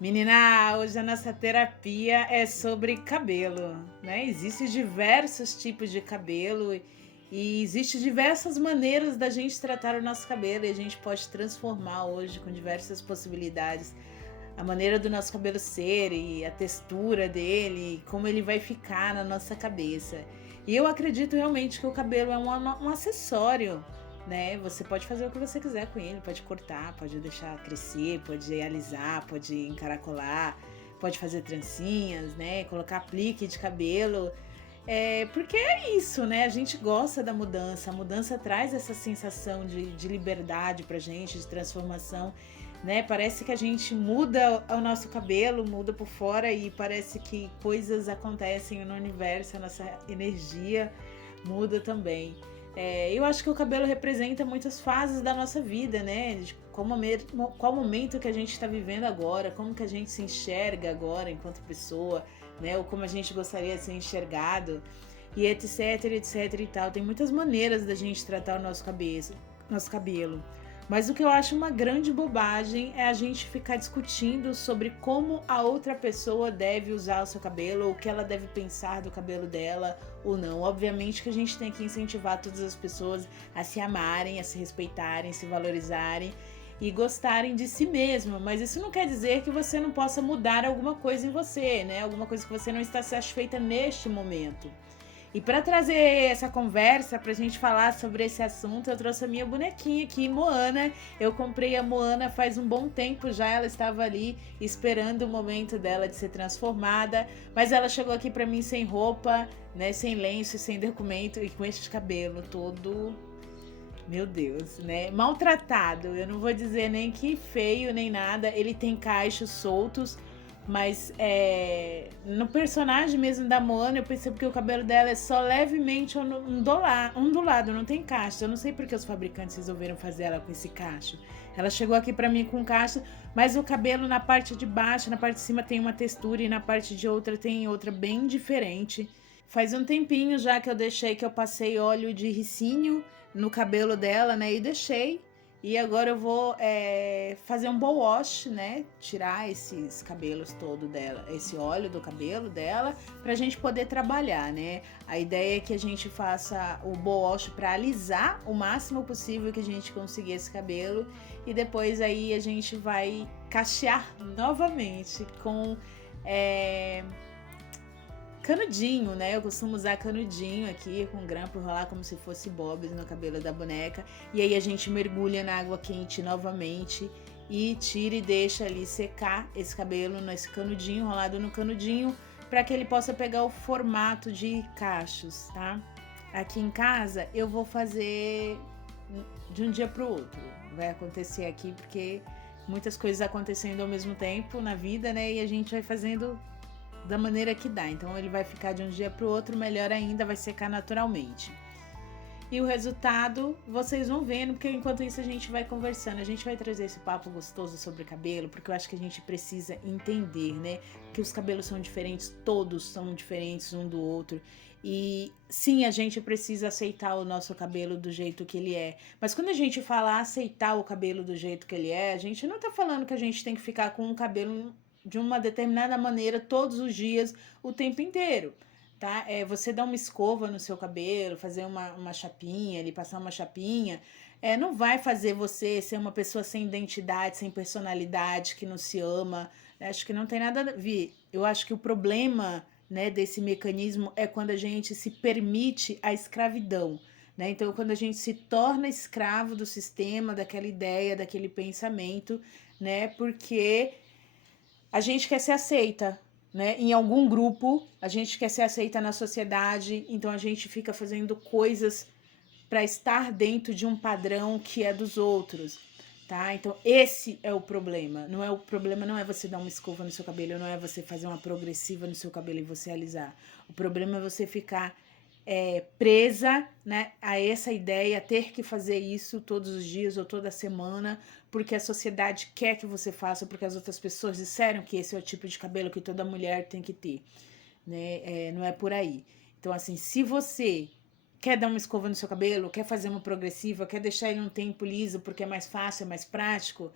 Menina, hoje a nossa terapia é sobre cabelo, né? Existem diversos tipos de cabelo e existem diversas maneiras da gente tratar o nosso cabelo e a gente pode transformar hoje com diversas possibilidades a maneira do nosso cabelo ser e a textura dele, como ele vai ficar na nossa cabeça. E eu acredito realmente que o cabelo é um acessório, né? Você pode fazer o que você quiser com ele, pode cortar, pode deixar crescer, pode alisar, pode encaracolar, pode fazer trancinhas, né? Colocar aplique de cabelo. Porque é isso, né? A gente gosta da mudança. A mudança traz essa sensação de liberdade pra gente, de transformação, né? Parece que a gente muda o nosso cabelo, muda por fora e parece que coisas acontecem no universo, a nossa energia muda também. Eu acho que o cabelo representa muitas fases da nossa vida, né? De qual momento que a gente está vivendo agora, como que a gente se enxerga agora enquanto pessoa, né? Ou como a gente gostaria de ser enxergado, e etc, etc e tal. Tem muitas maneiras da gente tratar o nosso cabelo. Mas o que eu acho uma grande bobagem é a gente ficar discutindo sobre como a outra pessoa deve usar o seu cabelo, ou o que ela deve pensar do cabelo dela ou não. Obviamente que a gente tem que incentivar todas as pessoas a se amarem, a se respeitarem, se valorizarem e gostarem de si mesma, mas isso não quer dizer que você não possa mudar alguma coisa em você, né? Alguma coisa que você não está satisfeita neste momento. E para trazer essa conversa, para a gente falar sobre esse assunto, eu trouxe a minha bonequinha aqui, Moana. Eu comprei a Moana faz um bom tempo já, ela estava ali esperando o momento dela de ser transformada, mas ela chegou aqui para mim sem roupa, né, sem lenço, sem documento e com este cabelo todo, meu Deus, né, maltratado. Eu não vou dizer nem que feio nem nada, ele tem cachos soltos. Mas no personagem mesmo da Moana, eu percebo que o cabelo dela é só levemente ondulado, não tem cacho. Eu não sei porque os fabricantes resolveram fazer ela com esse cacho. Ela chegou aqui pra mim com cacho, mas o cabelo na parte de baixo, na parte de cima tem uma textura e na parte de outra tem outra bem diferente. Faz um tempinho já que eu deixei, que eu passei óleo de ricinho no cabelo dela, né? E deixei. E agora eu vou fazer um bowl wash, né? Tirar esses cabelos todo dela, esse óleo do cabelo dela, pra gente poder trabalhar, né? A ideia é que a gente faça o bowl wash pra alisar o máximo possível que a gente conseguir esse cabelo. E depois aí a gente vai cachear novamente com canudinho, né? Eu costumo usar canudinho aqui com grampo, enrolar como se fosse bobs no cabelo da boneca. E aí a gente mergulha na água quente novamente e tira e deixa ali secar esse cabelo nesse canudinho, enrolado no canudinho, para que ele possa pegar o formato de cachos, tá? Aqui em casa eu vou fazer de um dia para o outro. Vai acontecer aqui porque muitas coisas acontecendo ao mesmo tempo na vida, né? E a gente vai fazendo da maneira que dá. Então ele vai ficar de um dia para o outro, melhor ainda, vai secar naturalmente. E o resultado vocês vão vendo, porque enquanto isso a gente vai conversando, a gente vai trazer esse papo gostoso sobre cabelo, porque eu acho que a gente precisa entender, né, que os cabelos são diferentes, todos são diferentes um do outro. E sim, a gente precisa aceitar o nosso cabelo do jeito que ele é. Mas quando a gente fala aceitar o cabelo do jeito que ele é, a gente não tá falando que a gente tem que ficar com um cabelo de uma determinada maneira todos os dias, o tempo inteiro, tá? Você dar uma escova no seu cabelo, fazer uma chapinha ali, passar uma chapinha, não vai fazer você ser uma pessoa sem identidade, sem personalidade, que não se ama. Acho que não tem nada a ver. Eu acho que o problema, né, desse mecanismo é quando a gente se permite a escravidão. Né? Então, quando a gente se torna escravo do sistema, daquela ideia, daquele pensamento, né? Porque a gente quer ser aceita, né? Em algum grupo, a gente quer ser aceita na sociedade, então a gente fica fazendo coisas para estar dentro de um padrão que é dos outros, tá? Então esse é o problema. O problema não é você dar uma escova no seu cabelo, não é você fazer uma progressiva no seu cabelo e você alisar. O problema é você ficar presa, né, a essa ideia, ter que fazer isso todos os dias ou toda semana, porque a sociedade quer que você faça, porque as outras pessoas disseram que esse é o tipo de cabelo que toda mulher tem que ter, né? Não é por aí. Então, assim, se você quer dar uma escova no seu cabelo, quer fazer uma progressiva, quer deixar ele um tempo liso porque é mais fácil, é mais prático,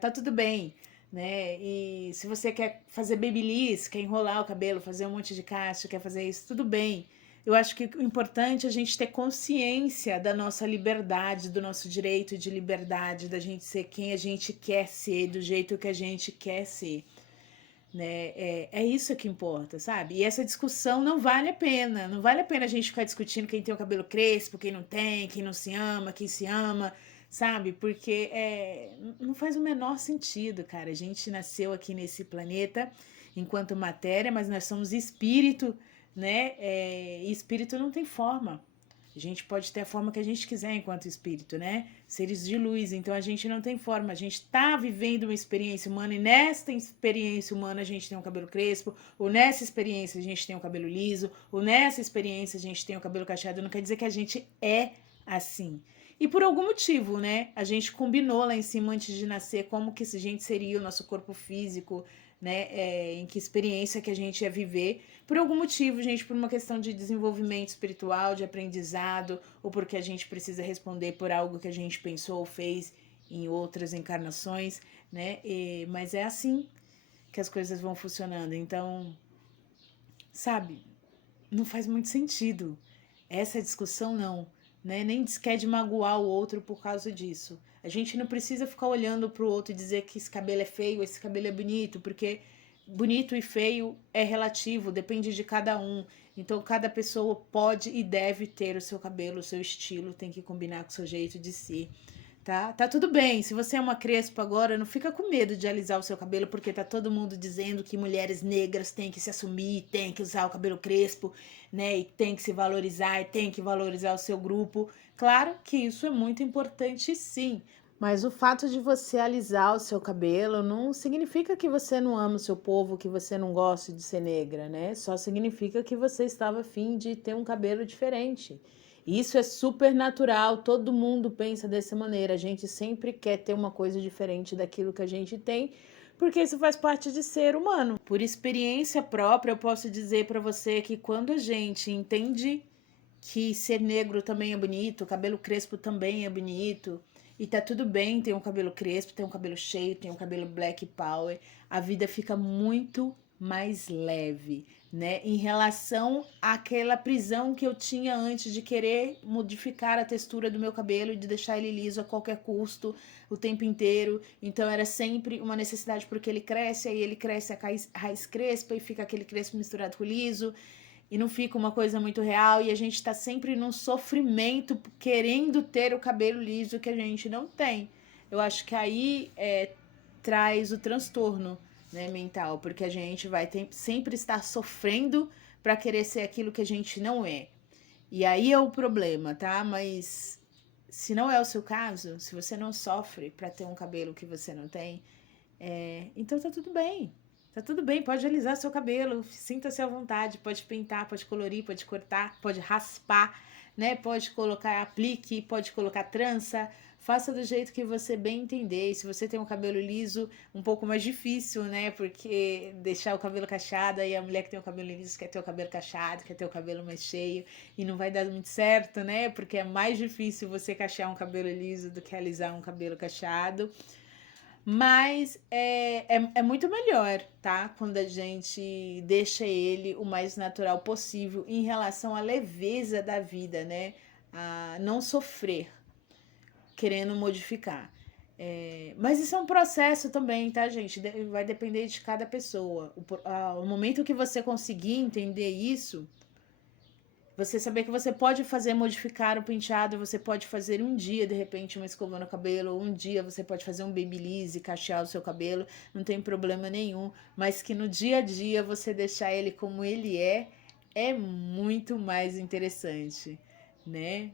tá tudo bem. né? E se você quer fazer babyliss, quer enrolar o cabelo, fazer um monte de cacho, quer fazer isso, tudo bem. Eu acho que o importante é a gente ter consciência da nossa liberdade, do nosso direito de liberdade, da gente ser quem a gente quer ser, do jeito que a gente quer ser, né? É isso que importa, sabe? E essa discussão não vale a pena. Não vale a pena a gente ficar discutindo quem tem o cabelo crespo, quem não tem, quem não se ama, quem se ama, sabe? Porque não faz o menor sentido, cara. A gente nasceu aqui nesse planeta enquanto matéria, mas nós somos espírito, né? E espírito não tem forma. A gente pode ter a forma que a gente quiser enquanto espírito, né? Seres de luz. Então a gente não tem forma. A gente está vivendo uma experiência humana e nesta experiência humana a gente tem um cabelo crespo, ou nessa experiência a gente tem um cabelo liso, ou nessa experiência a gente tem um cabelo cacheado. Não quer dizer que a gente é assim. E por algum motivo, né? A gente combinou lá em cima antes de nascer como que a gente seria o nosso corpo físico, né? Em que experiência que a gente ia viver. Por algum motivo, gente, por uma questão de desenvolvimento espiritual, de aprendizado, ou porque a gente precisa responder por algo que a gente pensou ou fez em outras encarnações, né? Mas é assim que as coisas vão funcionando. Então, sabe, não faz muito sentido. Essa discussão não, né? Nem quer de magoar o outro por causa disso. A gente não precisa ficar olhando pro outro e dizer que esse cabelo é feio, esse cabelo é bonito, porque bonito e feio é relativo, depende de cada um. Então, cada pessoa pode e deve ter o seu cabelo, o seu estilo, tem que combinar com o seu jeito de ser. Tá tudo bem. Se você é uma crespa agora, não fica com medo de alisar o seu cabelo, porque tá todo mundo dizendo que mulheres negras têm que se assumir, têm que usar o cabelo crespo, né? E tem que se valorizar, e tem que valorizar o seu grupo. Claro que isso é muito importante, sim. Mas o fato de você alisar o seu cabelo não significa que você não ama o seu povo, que você não gosta de ser negra, né? Só significa que você estava afim de ter um cabelo diferente. Isso é super natural, todo mundo pensa dessa maneira. A gente sempre quer ter uma coisa diferente daquilo que a gente tem, porque isso faz parte de ser humano. Por experiência própria, eu posso dizer para você que quando a gente entende que ser negro também é bonito, cabelo crespo também é bonito, e tá tudo bem ter um cabelo crespo, ter um cabelo cheio, ter um cabelo black power, a vida fica muito mais leve, né? Em relação àquela prisão que eu tinha antes de querer modificar a textura do meu cabelo e de deixar ele liso a qualquer custo o tempo inteiro. Então era sempre uma necessidade porque ele cresce, aí ele cresce a raiz crespa e fica aquele crespo misturado com liso e não fica uma coisa muito real e a gente tá sempre num sofrimento querendo ter o cabelo liso que a gente não tem. Eu acho que aí traz o transtorno, né, mental, porque a gente vai sempre estar sofrendo para querer ser aquilo que a gente não é. E aí é o problema, tá? Mas se não é o seu caso, se você não sofre para ter um cabelo que você não tem, então tá tudo bem. Tá tudo bem, pode alisar seu cabelo, sinta-se à vontade, pode pintar, pode colorir, pode cortar, pode raspar, né? Pode colocar aplique, pode colocar trança, faça do jeito que você bem entender. E se você tem um cabelo liso, um pouco mais difícil, né? Porque deixar o cabelo cacheado, aí a mulher que tem o cabelo liso quer ter o cabelo cacheado, quer ter o cabelo mais cheio, e não vai dar muito certo, né? Porque é mais difícil você cachear um cabelo liso do que alisar um cabelo cacheado. Mas é muito melhor, tá? Quando a gente deixa ele o mais natural possível em relação à leveza da vida, né? A não sofrer querendo modificar. Mas isso é um processo também, tá, gente? Vai depender de cada pessoa. O momento que você conseguir entender isso, você saber que você pode fazer modificar o penteado, você pode fazer um dia, de repente, uma escova no cabelo, ou um dia você pode fazer um babyliss e cachear o seu cabelo, não tem problema nenhum, mas que no dia a dia você deixar ele como ele é muito mais interessante, né?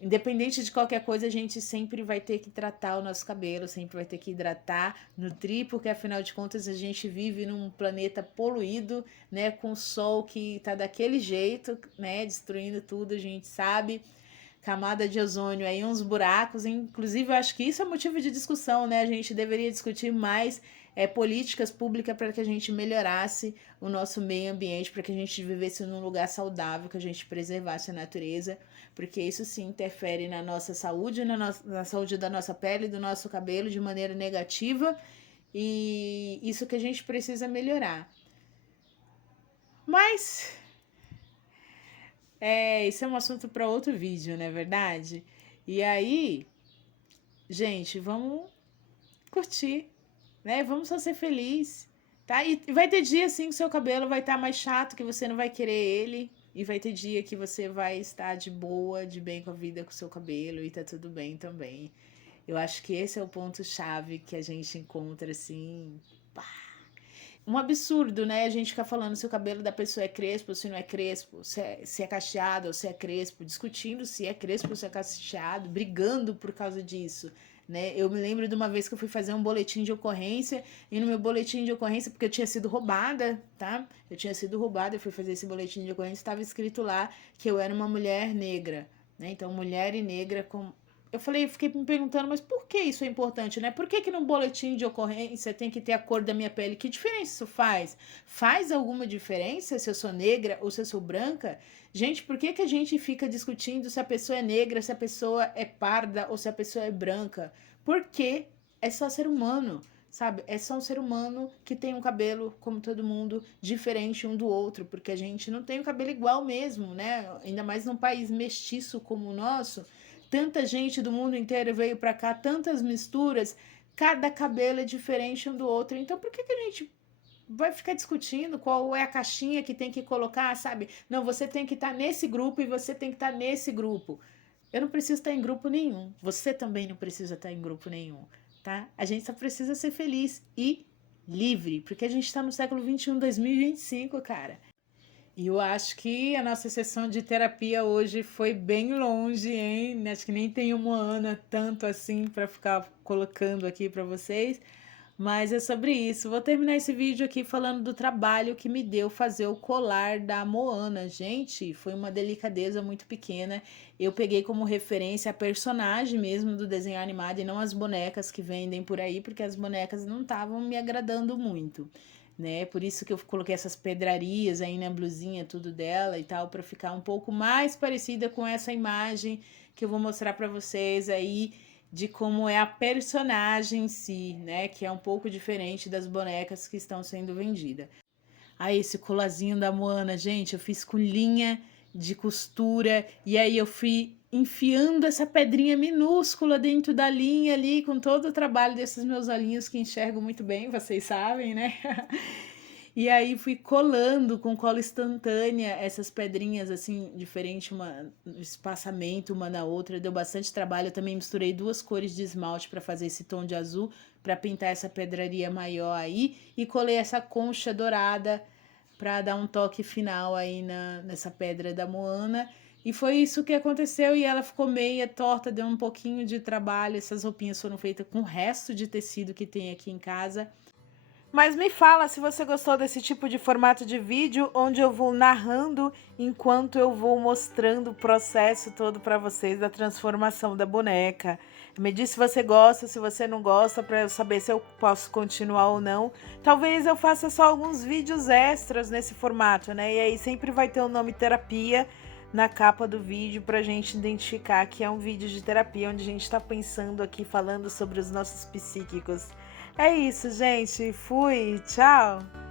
Independente de qualquer coisa, a gente sempre vai ter que tratar o nosso cabelo, sempre vai ter que hidratar, nutrir, porque afinal de contas a gente vive num planeta poluído, né, com o sol que tá daquele jeito, né, destruindo tudo, a gente sabe. Camada de ozônio aí, uns buracos, inclusive eu acho que isso é motivo de discussão, né? A gente deveria discutir mais políticas públicas para que a gente melhorasse o nosso meio ambiente, para que a gente vivesse num lugar saudável, que a gente preservasse a natureza, porque isso sim interfere na nossa saúde, na saúde da nossa pele, do nosso cabelo de maneira negativa e isso que a gente precisa melhorar. Mas isso é um assunto para outro vídeo, não é verdade? E aí, gente, vamos curtir, né? Vamos só ser feliz, tá? E vai ter dia assim que seu cabelo vai estar mais chato, que você não vai querer ele. E vai ter dia que você vai estar de boa, de bem com a vida, com o seu cabelo, e tá tudo bem também. Eu acho que esse é o ponto-chave que a gente encontra, assim, pá. Um absurdo, né? A gente ficar falando se o cabelo da pessoa é crespo, se não é crespo, se é cacheado ou se é crespo, discutindo se é crespo ou se é cacheado, brigando por causa disso, né? Eu me lembro de uma vez que eu fui fazer um boletim de ocorrência, e no meu boletim de ocorrência, porque eu tinha sido roubada, tá? Eu tinha sido roubada, eu fui fazer esse boletim de ocorrência, estava escrito lá que eu era uma mulher negra, né? Então, mulher e negra com eu fiquei me perguntando, mas por que isso é importante, né? Por que que no boletim de ocorrência tem que ter a cor da minha pele? Que diferença isso faz? Faz alguma diferença se eu sou negra ou se eu sou branca? Gente, por que que a gente fica discutindo se a pessoa é negra, se a pessoa é parda ou se a pessoa é branca? Porque é só ser humano, sabe? É só um ser humano que tem um cabelo, como todo mundo, diferente um do outro, porque a gente não tem o cabelo igual mesmo, né? Ainda mais num país mestiço como o nosso. Tanta gente do mundo inteiro veio para cá, tantas misturas, cada cabelo é diferente um do outro. Então, por que que a gente vai ficar discutindo qual é a caixinha que tem que colocar, sabe? Não, você tem que estar nesse grupo e você tem que estar nesse grupo. Eu não preciso estar em grupo nenhum. Você também não precisa estar em grupo nenhum, tá? A gente só precisa ser feliz e livre, porque a gente está no século 21, 2025, cara. E eu acho que a nossa sessão de terapia hoje foi bem longe, hein? Acho que nem tem uma Ana tanto assim para ficar colocando aqui para vocês, mas é sobre isso. Vou terminar esse vídeo aqui falando do trabalho que me deu fazer o colar da Moana. Gente, foi uma delicadeza muito pequena. Eu peguei como referência a personagem mesmo do desenho animado e não as bonecas que vendem por aí, porque as bonecas não estavam me agradando muito, né? Por isso que eu coloquei essas pedrarias aí na blusinha, tudo dela e tal, para ficar um pouco mais parecida com essa imagem que eu vou mostrar para vocês aí de como é a personagem em si, né? Que é um pouco diferente das bonecas que estão sendo vendidas. Aí esse colarzinho da Moana, gente, eu fiz com linha de costura e aí eu fui enfiando essa pedrinha minúscula dentro da linha ali, com todo o trabalho desses meus olhinhos que enxergam muito bem, vocês sabem, né? E aí fui colando com cola instantânea essas pedrinhas assim, diferente, espaçamento uma na outra, deu bastante trabalho. Eu também misturei duas cores de esmalte para fazer esse tom de azul, para pintar essa pedraria maior aí, e colei essa concha dourada para dar um toque final aí nessa pedra da Moana. E foi isso que aconteceu, e ela ficou meia torta, deu um pouquinho de trabalho. Essas roupinhas foram feitas com o resto de tecido que tem aqui em casa. Mas me fala se você gostou desse tipo de formato de vídeo, onde eu vou narrando enquanto eu vou mostrando o processo todo para vocês da transformação da boneca. Me diz se você gosta, se você não gosta, para eu saber se eu posso continuar ou não. Talvez eu faça só alguns vídeos extras nesse formato, né? E aí sempre vai ter o nome terapia na capa do vídeo para a gente identificar que é um vídeo de terapia, onde a gente está pensando aqui, falando sobre os nossos psíquicos. É isso, gente. Fui. Tchau.